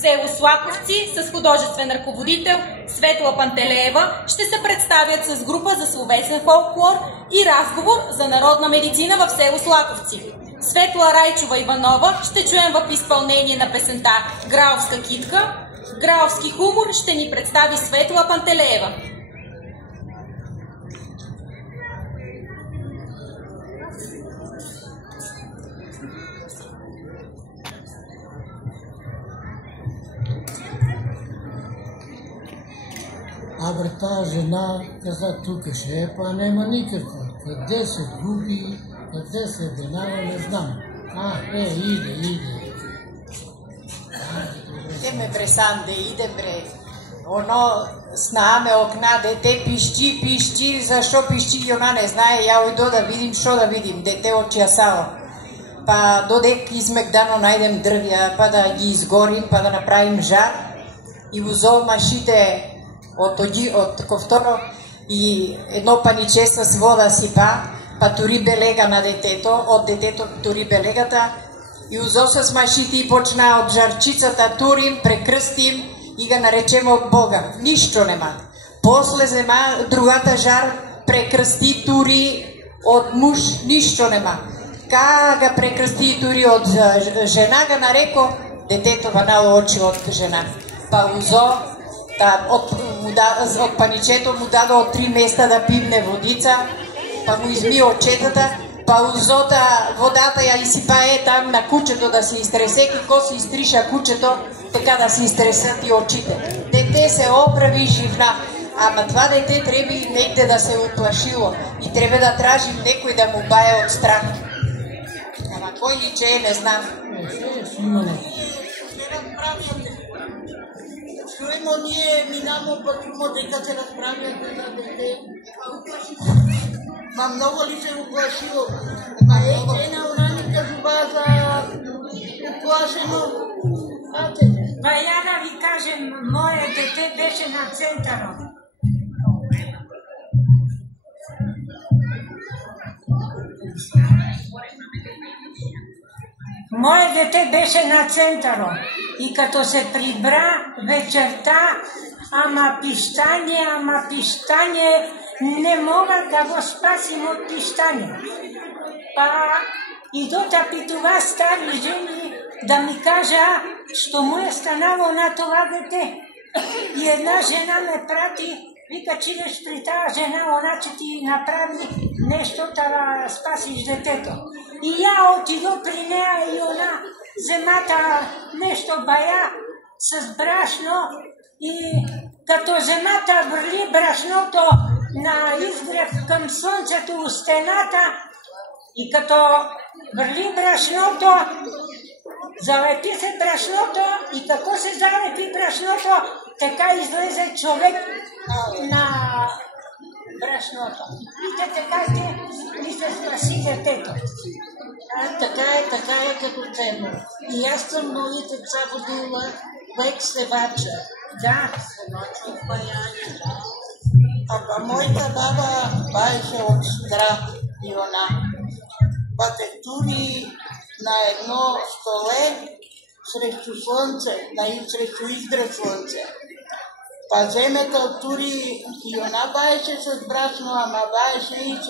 село Слаковци с художествен ръководител Светла Пантелеева ще се представят с група за словесен фолклор и разговор за народна медицина в село Слаковци. Светла Райчова Иванова ще чуем в изпълнение на песента Граовска китка. Граовски хумор ще ни представи Светла Пантелеева. Абе, тази жена каза, тук ще е, па нема никаква. Къде се губи, къде се денава, не знам. Иде. Идеме бре, Санде, иде бре. Оно снаме окна, дете пищи, защо пищи и она не знае, я уйдо да видим, шо да видим, дете от часало. Па додек измегдано найдем дрвия, па да ги изгорим, па да направим жар и узол машите от ковторо и едно паниче с вода сипа, па тури белега на детето, от детето тури белегата и узо с машите и почна от жарчицата турим, прекръстим и ga наречем от Бога. Нищо нема. После взема другата жар, прекръсти тури от муж, нищо нема. Ка ga прекръсти и тури от жена, ga нареко, детето ванало очи от жена. Па узо от паничето му даде от 3 места да пивне водица, па му изми очетата, па узота водата я изсипае там на кучето да се изтресе, какво се изтриша кучето, така да се изтресат и очите. Дете се оправи живна, ама това дете трябва и некде да се оплашило и трябва да тражим некой да му бае от страх. Ама кой ли че е, не знам. Чуемо ние минамо пътимо дека се разправят за дете. Ма много ли се оплашило? Ма жена она ми кажува за оплашено. Па я да ви кажем, мое дете беше на центъра. Мое дете беше на центъра и като се прибра вечерта, ама пищание, не мога да го спасим от пищание. Па идота питува стари жени да ми кажа, що му е станало на това дете. И една жена ме прати, вика, че идеш при тази жена, она че ти направи нещо да спасиш детето. И я отидох при нея и она вземата нещо бая с брашно и като земата върли брашното на изгрев към слънцето у стената и като върли брашното, залепи се брашното и како се залепи брашното, така излезе човек на брашното. И така ли се спаси детето. Така е като ценно. И аз съм много деца водила век севача. Да. Севача в баяни. А моята баба беше от Страх и она. Пътектури на едно столе срещу слънце, срещу изгрев слънце. Па земята оттури и она беше с брашно, ама беше и с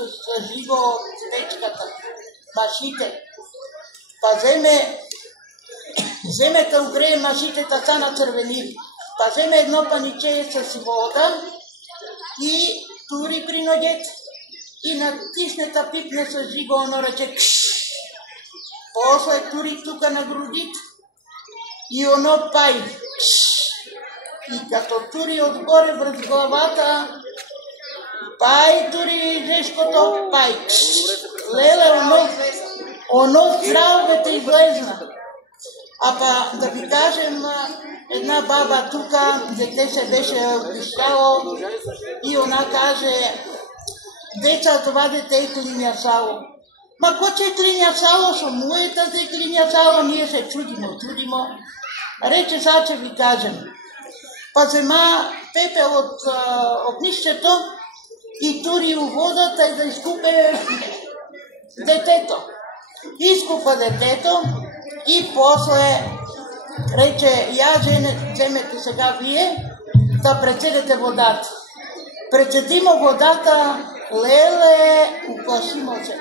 живо от печката. Машите. Па земета огрее машите, така на цървени. Па земе едно паниче с вода и тури при ногете. И натиснета пипне с живо, оно рече кшш. После тури тука на грудите и оно пай кшш. И като тури отгоре връз главата, пай тури жешкото, пай кшш. Леле, оно здравето излезна. А па да ви кажем, една баба тука, дете се беше обещало и она каже, деца, това дете е клиня сало. Ма ко че клиня сало, шо му е тази клиня сало, ние се чудимо. Рече, сега че ви кажем. Па взема пепел от огнището и тури у водата и да изкупе детето. Изкупа детето и после рече, ја земете сега вие да прецедете водата. Прецедимо водата, леле, уплашимо се.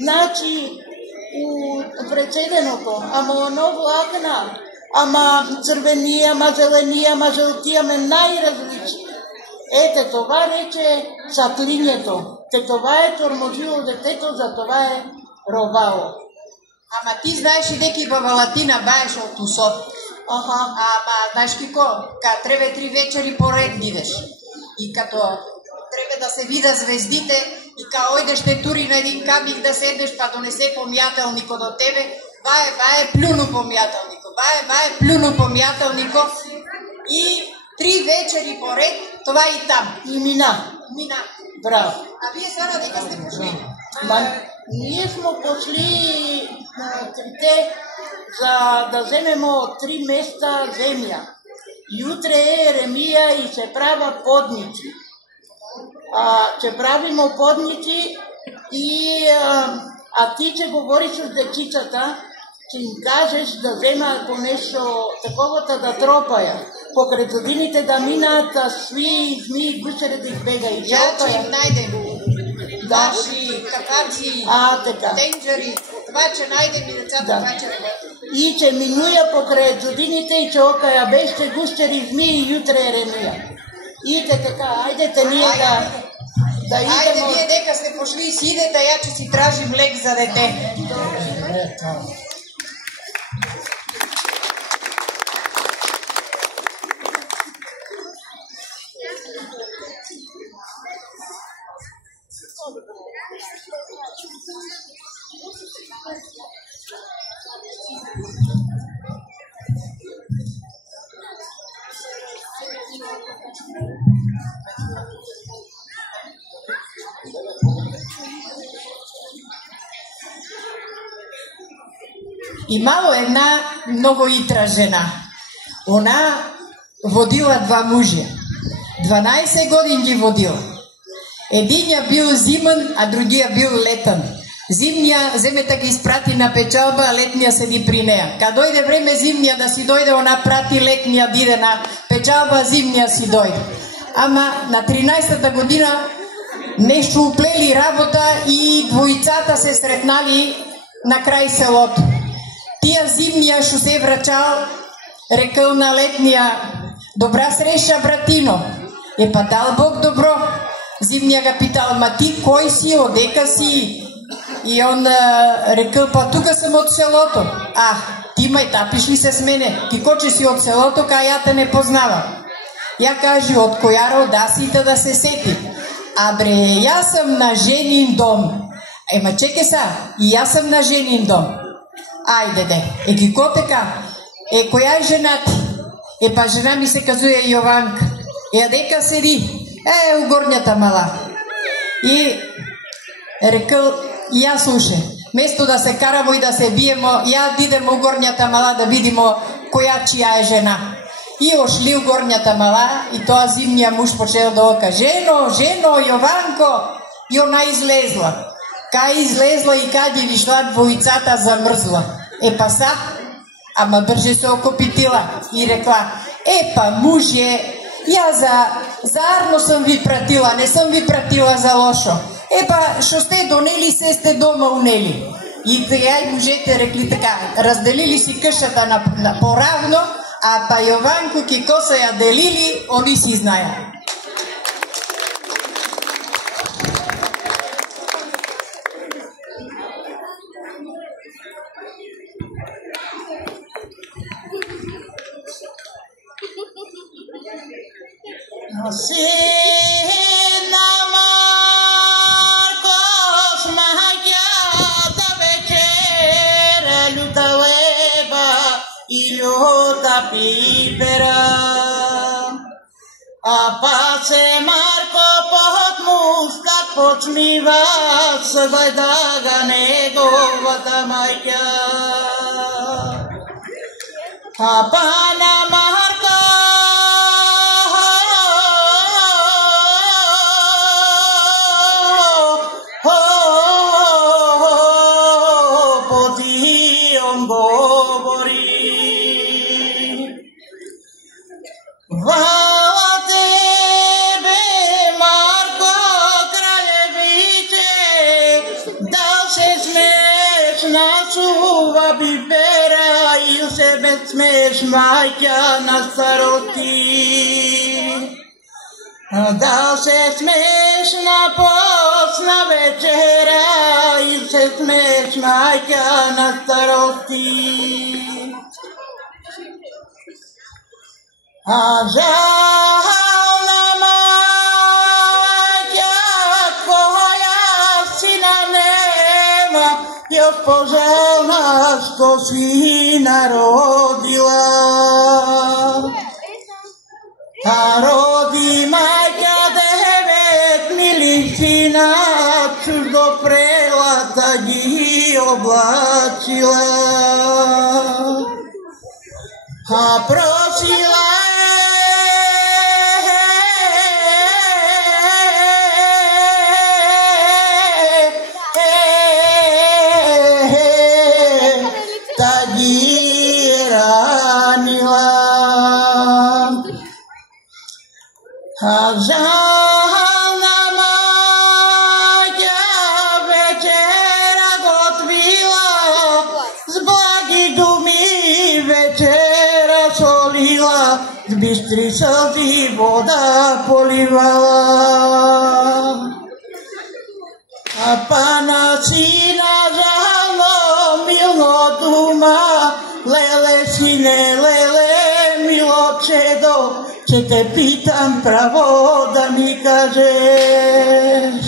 Значи, у прецеденото, ама оново акна, ама црвени, ама зелени, ама жълти, ама најразлични. Ете, това рече саклињето. Те това е тормозило детето, за това е робало. Ама ти знаеш и дека и баба Латина баеш од усот. Ама, знаеш кико, кога треба 3 вечери поред идеш. И като треба да се вида звездите, и кога ојдеш те тури на един камик да седнеш, па донесе помјателнико до тебе, бае, плюну помјателнико, бае, плюну помјателнико. И 3 вечери поред, това и там. И мина. Браво. А вие сега дека сте пошли? Ние сме пошли трите за да земемо 3 места земја. Јутре е Еремија и се права подници. Ќе правимо подници и ти ќе говориш с дечицата, ќе им кажеш да земаат по нешто таковата да тропаја. Покрај годините да минаат сви змии, гусери да избега и ја ќе им најдем. Ваши, какаци, тенџери, това ќе најдем и децата, това ќе работи. И ќе минуја покрај годините и ќе окаја беште гусери змии јутре Еремија. Идете така, ајдете ние да идемо. Ајде вие дека сте пошли и си идете, ја ќе си тражим лек за дете. Имало една много итра жена. Она водила 2 мужја. 12 години ги водила. Едиња бил зимен, а другија бил летен. Зимња земета ги испрати на печалба, а летниот седи при неа. Кога дојде време зимња да си дојде, она прати летниот да иде на печалба, зимња си дојде. Ама на 13-та година нешто уплели работа и двојцата се сретнали на крај селото. Тија зимња што се врачал, рекал на летниот: добра среќа, братино. Па дал Бог добро. Зимња ga питал: ма ти кој си, одека си? И он рекал: па тука сам од селото. Ти мај тапиш ли се с мене? Ти коче си од селото, кај ја те не познава. Ја кажи: од која родасите да се сети? Бре, јас сам на женин дом. Ма чеке са, и јас сам на женин дом. Ајде де, кико така? Која е жена ти? Па жена ми се казуе Јованка. Дека седи? У горњата мала. И рекал: ја слуше, место да се карамо и да се биемо, ја дидемо у горњата мала да видимо која чија е жена. И ошли у горњата мала и тоа зимниот муж почел да ока: жено, Јованко. И она излезла. Кај излезла и кај ги вишла двојцата замрзла. Па са, ама брже се окопитила и рекла: па мужје, ја за арно сам ви пратила, не сам ви пратила за лошо. Па што сте донели, се сте дома унели. И тега и мужете рекли така, разделили си кшата на поравно, па Јованку ки коса ја делили, они си знаја. Sina Marcos Mahayata večera ljutaveba I ljuta pipera. Pa se Marko potmuskak počmiva svoj daga negovata majka. Pa na Marka govori Hvala tebe, Marko Kraljevite, da se smeš na suva bibera ili sebe smeš majka na starosti. Da se smeš na posna večera ili se smeš majka na starosti. A žalna majka koja sina nema, još požalna što sina rodila. A rodi majka 9 milih sina, čudo prelata gi oblačila. A prosila ta gi ranila. A žalna majka večera gotvila, z blagi dumi večera solila, z bistri slzi voda polivala. A pana sina žalno milno duma, lele sine, lele milo čedo, če te pitam pravo da mi kažeš,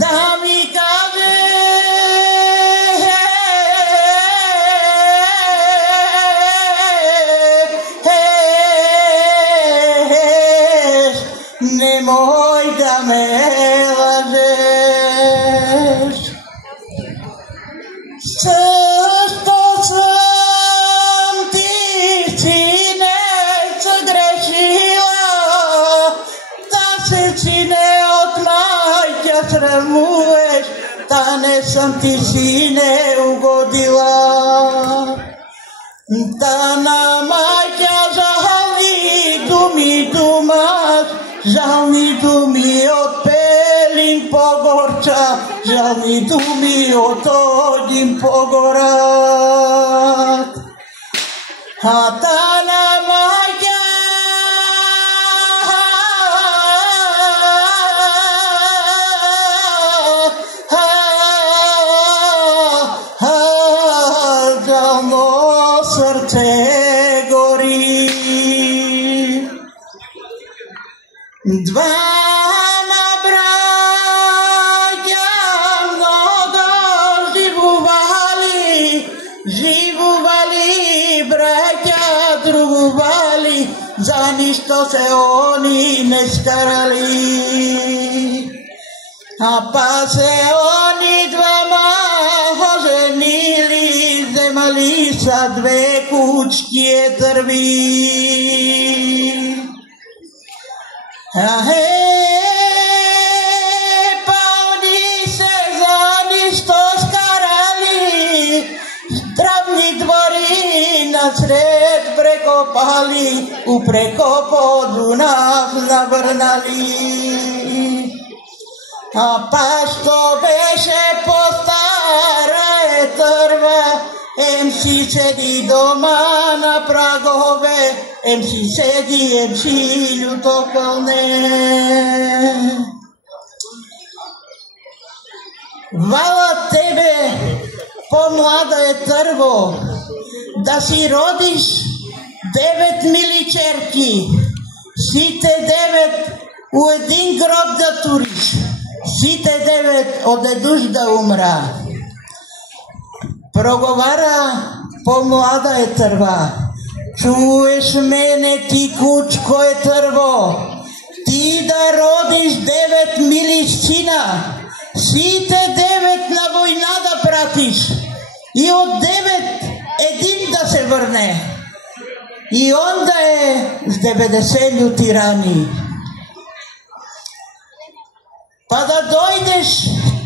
da mi kažeš, nemoj da me lažeš. Što sam ti sine sagrešila, da se sine od majka sramuješ, da ne sam ti sine ugodila. Da na majka žalni dumi dumaš, žalni dumi od pelin pogorča, žalni dumi od ođim pogorat. A ta na majka žalno srce gori. Dvama braća mnogo živovali, braća druguvali, za ništo se oni ne skarali. A pa se oni dvama oženili, zemali sa 2 kučke drvi. Pa oni se za ništo skarali, zdravni dvori na sred prekopali, u prekopodu nas navrnali. A pa što beše po stare trva, em si sedi doma na pragove, em si sedi, em si ljutokalne. Hvala tebe, pomlada je trvo, da si rodiš 9 mili čerki, site 9 u един гроб да туриш, сите 9 одедуш да умра. Проговара помлада е трва, чуеш мене ти кучко е трво, ти да родиш 9 мили сина, сите 9 на војна да пратиш и од 9 един да се врне. И онда е с 90 љути рани. Па да дојдеш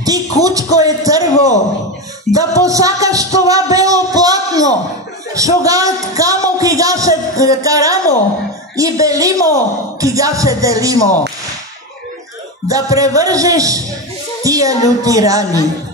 ти кучко е трво, да посакаш това бело платно, шо камо ки гасет карамо и белимо, кога се делимо. Да превржеш тия љути рани.